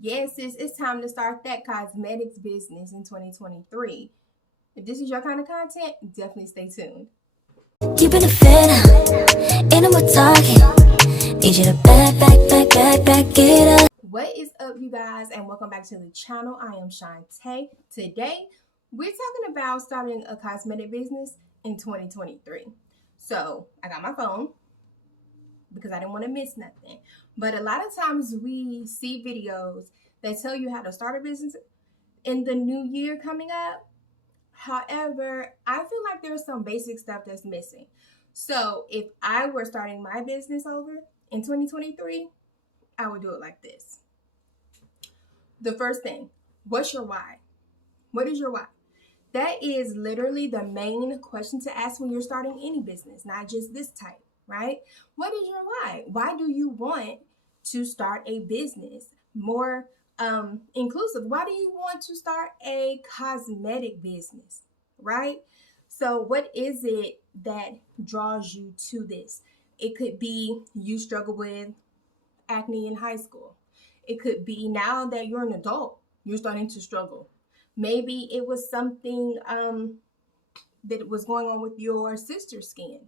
Yes, it's time to start that cosmetics business in 2023. If this is your kind of content, definitely stay tuned. Keeping it fit, ain't no more talking. Need you to back it up. What is up, you guys, and welcome back to the channel. I am Shantae. Today, we're talking about starting a cosmetic business in 2023. So, I got my phone because I didn't want to miss nothing. But a lot of times we see videos that tell you how to start a business in the new year coming up. However, I feel like there's some basic stuff that's missing. So if I were starting my business over in 2023, I would do it like this. The first thing, what's your why? What is your why? That is literally the main question to ask when you're starting any business, not just this type, right? What is your why? Why do you want to start a business? More inclusive. Why do you want to start a cosmetic business, right? So what is it that draws you to this? It could be you struggle with acne in high school. It could be now that you're an adult, you're starting to struggle. Maybe it was something that was going on with your sister's skin,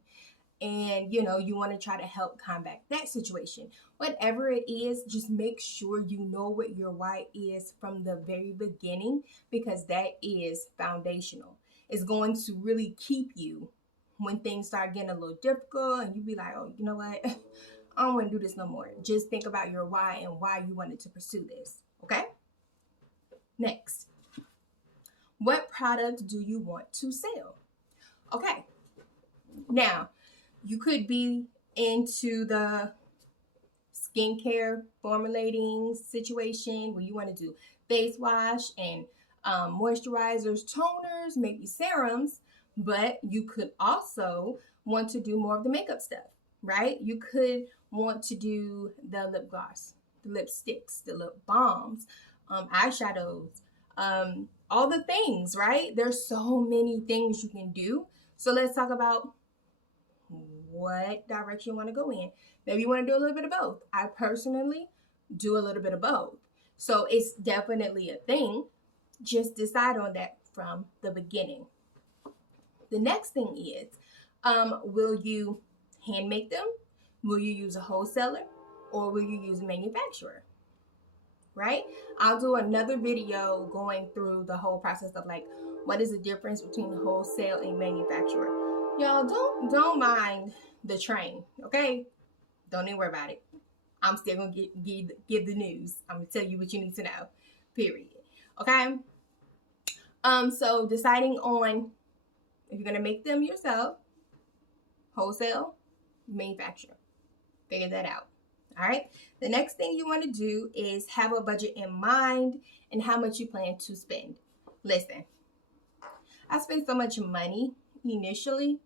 and you want to try to help combat that situation. Whatever it is, just make sure you know what your why is from the very beginning, because that is foundational. It's going to really keep you when things start getting a little difficult and you be like, oh, you know what, I don't want to do this no more. Just think about your why and why you wanted to pursue this. Okay, next, what product do you want to sell? Okay, now you could be into the skincare formulating situation where you want to do face wash and moisturizers, toners, maybe serums, but you could also want to do more of the makeup stuff, right? You could want to do the lip gloss, the lipsticks, the lip balms, eyeshadows, all the things, right? There's so many things you can do. So let's talk about what direction you want to go in. Maybe you want to do a little bit of both. I personally do a little bit of both. So it's definitely a thing. Just decide on that from the beginning. The next thing is, will you hand make them? Will you use a wholesaler? Or will you use a manufacturer? Right? I'll do another video going through the whole process of like, what is the difference between wholesale and manufacturer? Y'all don't mind the train, okay? Don't even worry about it. I'm still gonna give the news. I'm gonna tell you what you need to know. Period. Okay. So deciding on if you're gonna make them yourself, wholesale, manufacturer. Figure that out. All right. The next thing you want to do is have a budget in mind and how much you plan to spend. Listen, I spent so much money initially,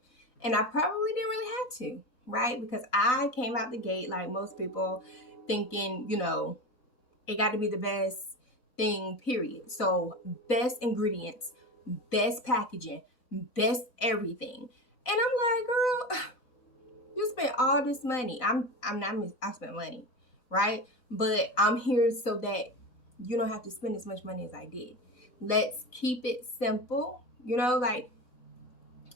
and I probably didn't really have to, right? Because I came out the gate like most people, thinking, it got to be the best thing, period. So best ingredients, best packaging, best everything. And I'm like, girl, you spent all this money. I spent money, right? But I'm here so that you don't have to spend as much money as I did. Let's keep it simple, like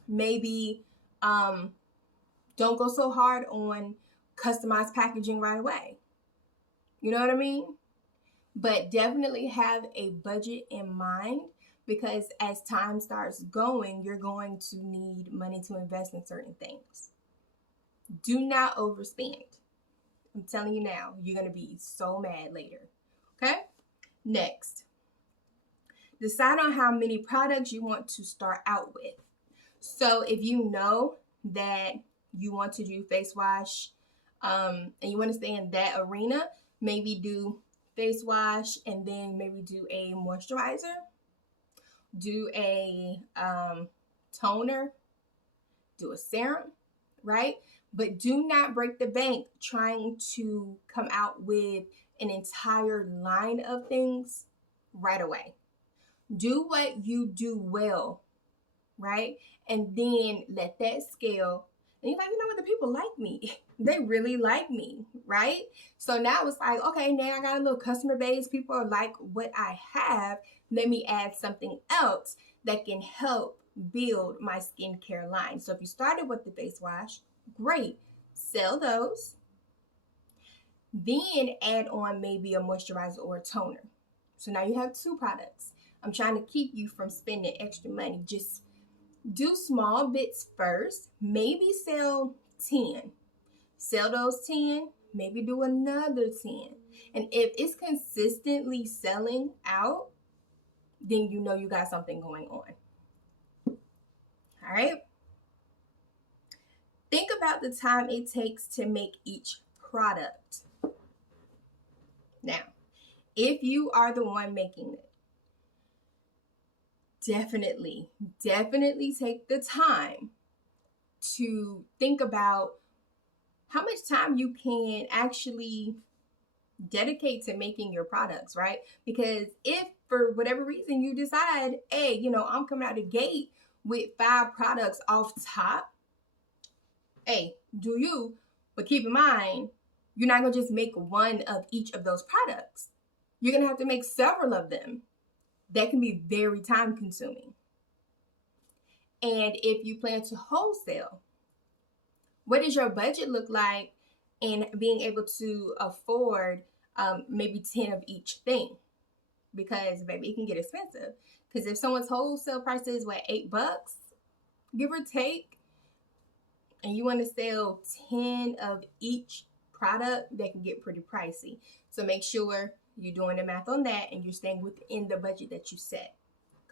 maybe don't go so hard on customized packaging right away. You know what I mean? But definitely have a budget in mind, because as time starts going, you're going to need money to invest in certain things. Do not overspend. I'm telling you now, you're going to be so mad later. Okay? Next, decide on how many products you want to start out with. So if you know that you want to do face wash and you want to stay in that arena, maybe do face wash and then maybe do a moisturizer, do a toner, do a serum, right? But do not break the bank trying to come out with an entire line of things right away. Do what you do well, right? And then let that scale. And you're like, the people like me. They really like me, right? So now it's like, okay, now I got a little customer base. People are like what I have. Let me add something else that can help build my skincare line. So if you started with the face wash, great. Sell those. Then add on maybe a moisturizer or a toner. So now you have 2 products. I'm trying to keep you from spending extra money. Just do small bits first. Maybe sell 10. Sell those 10, maybe do another 10. And if it's consistently selling out, then you know you got something going on. All right? Think about the time it takes to make each product. Now, if you are the one making it, definitely take the time to think about how much time you can actually dedicate to making your products, right? Because if for whatever reason you decide, hey, I'm coming out the gate with 5 products off top, hey, do you, but keep in mind, you're not gonna just make one of each of those products. You're gonna have to make several of them. That can be very time consuming. And if you plan to wholesale, what does your budget look like in being able to afford maybe 10 of each thing? Because baby, it can get expensive. Because if someone's wholesale price is $8, give or take, and you want to sell 10 of each product, that can get pretty pricey. So make sure you're doing the math on that and you're staying within the budget that you set.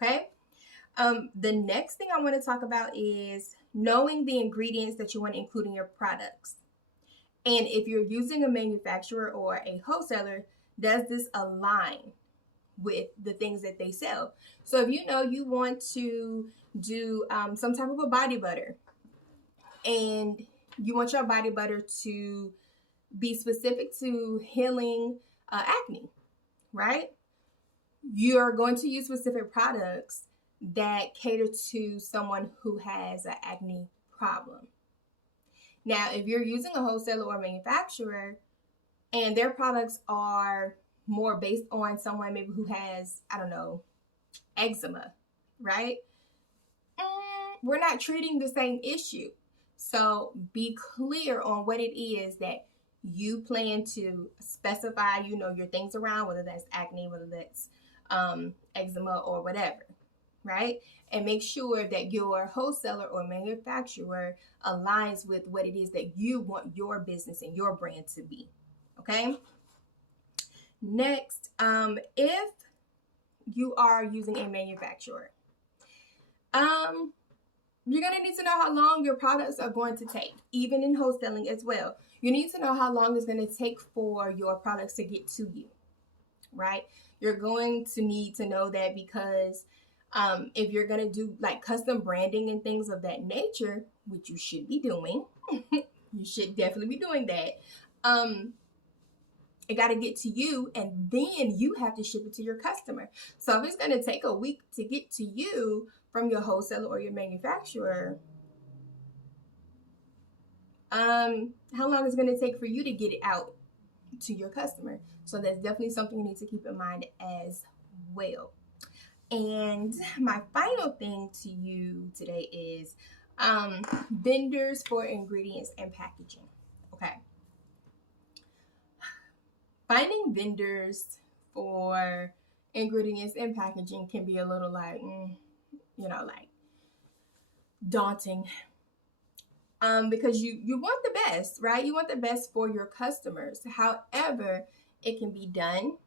Okay? The next thing I want to talk about is knowing the ingredients that you want to include in your products. And if you're using a manufacturer or a wholesaler, does this align with the things that they sell? So if you want to do some type of a body butter, and you want your body butter to be specific to healing acne, right? You're going to use specific products that cater to someone who has an acne problem. Now, if you're using a wholesaler or manufacturer and their products are more based on someone maybe who has, I don't know, eczema, right? We're not treating the same issue. So be clear on what it is that you plan to specify, your things around, whether that's acne, whether that's eczema or whatever, right? And make sure that your wholesaler or manufacturer aligns with what it is that you want your business and your brand to be, okay? Next, if you are using a manufacturer, you're going to need to know how long your products are going to take, even in wholesaling as well. You need to know how long it's going to take for your products to get to you, right? You're going to need to know that because if you're going to do like custom branding and things of that nature, which you should be doing, you should definitely be doing that. It got to get to you, and then you have to ship it to your customer. So if it's going to take a week to get to you from your wholesaler or your manufacturer, how long is it going to take for you to get it out to your customer? So that's definitely something you need to keep in mind as well. And my final thing to you today is vendors for ingredients and packaging. Okay. Finding vendors for ingredients and packaging can be a little like, daunting. Because you want the best, right? You want the best for your customers. However, it can be done.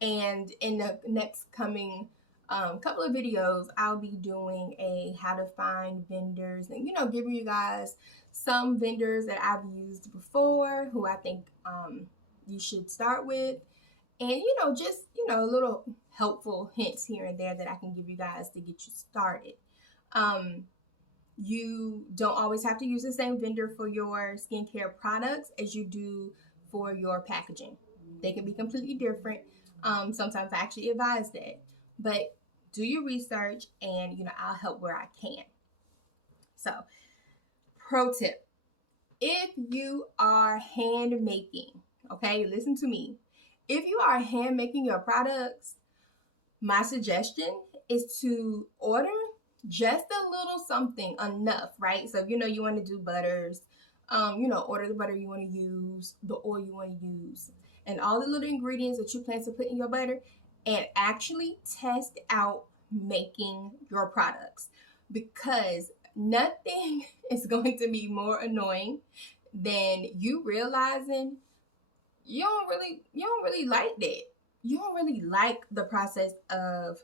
And in the next coming couple of videos, I'll be doing a how to find vendors and, giving you guys some vendors that I've used before who I think you should start with. And, just, little helpful hints here and there that I can give you guys to get you started. You don't always have to use the same vendor for your skincare products as you do for your packaging. They can be completely different. Sometimes I actually advise that. But do your research and, I'll help where I can. So, pro tip. if you are hand making, okay, listen to me. If you are hand making your products, my suggestion is to order just a little something, enough, right? So if you know you want to do butters, order the butter you want to use, the oil you want to use, and all the little ingredients that you plan to put in your butter, and actually test out making your products, because nothing is going to be more annoying than you realizing you don't really like that. You don't really like the process of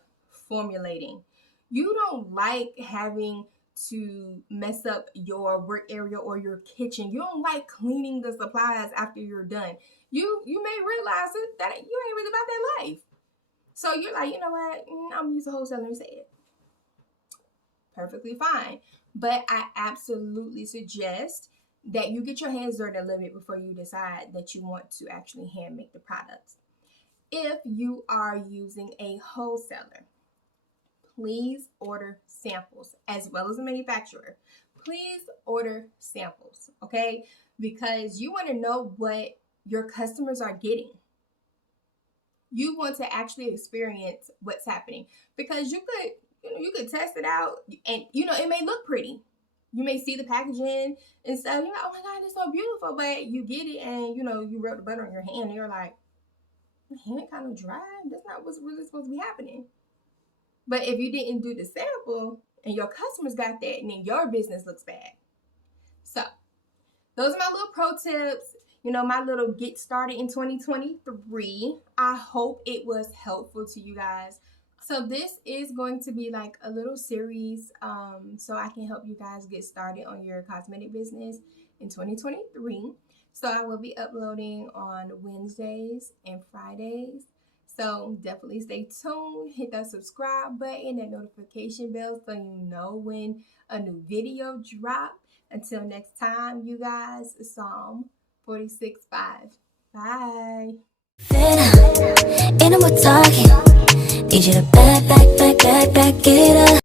formulating. You don't like having to mess up your work area or your kitchen. You don't like cleaning the supplies after you're done. You may realize it that you ain't really about that life. So you're like, you know what? I'm gonna use a wholesaler instead. Perfectly fine. But I absolutely suggest that you get your hands dirty a little bit before you decide that you want to actually hand make the products. If you are using a wholesaler, please order samples, as well as a manufacturer. Please order samples, okay? Because you want to know what your customers are getting. You want to actually experience what's happening, because you could test it out, and it may look pretty. You may see the packaging and stuff. You're like, oh my God, it's so beautiful. But you get it and, you rub the butter on your hand and you're like, my hand kind of dry. That's not what's really supposed to be happening. But if you didn't do the sample and your customers got that, and then your business looks bad. So those are my little pro tips. My little get started in 2023. I hope it was helpful to you guys. So this is going to be like a little series so I can help you guys get started on your cosmetic business in 2023. So I will be uploading on Wednesdays and Fridays. So definitely stay tuned. Hit that subscribe button, that notification bell, so you know when a new video drop. Until next time, you guys, Psalm 46:5. Bye. Ain't no more talking. Need you to back it up.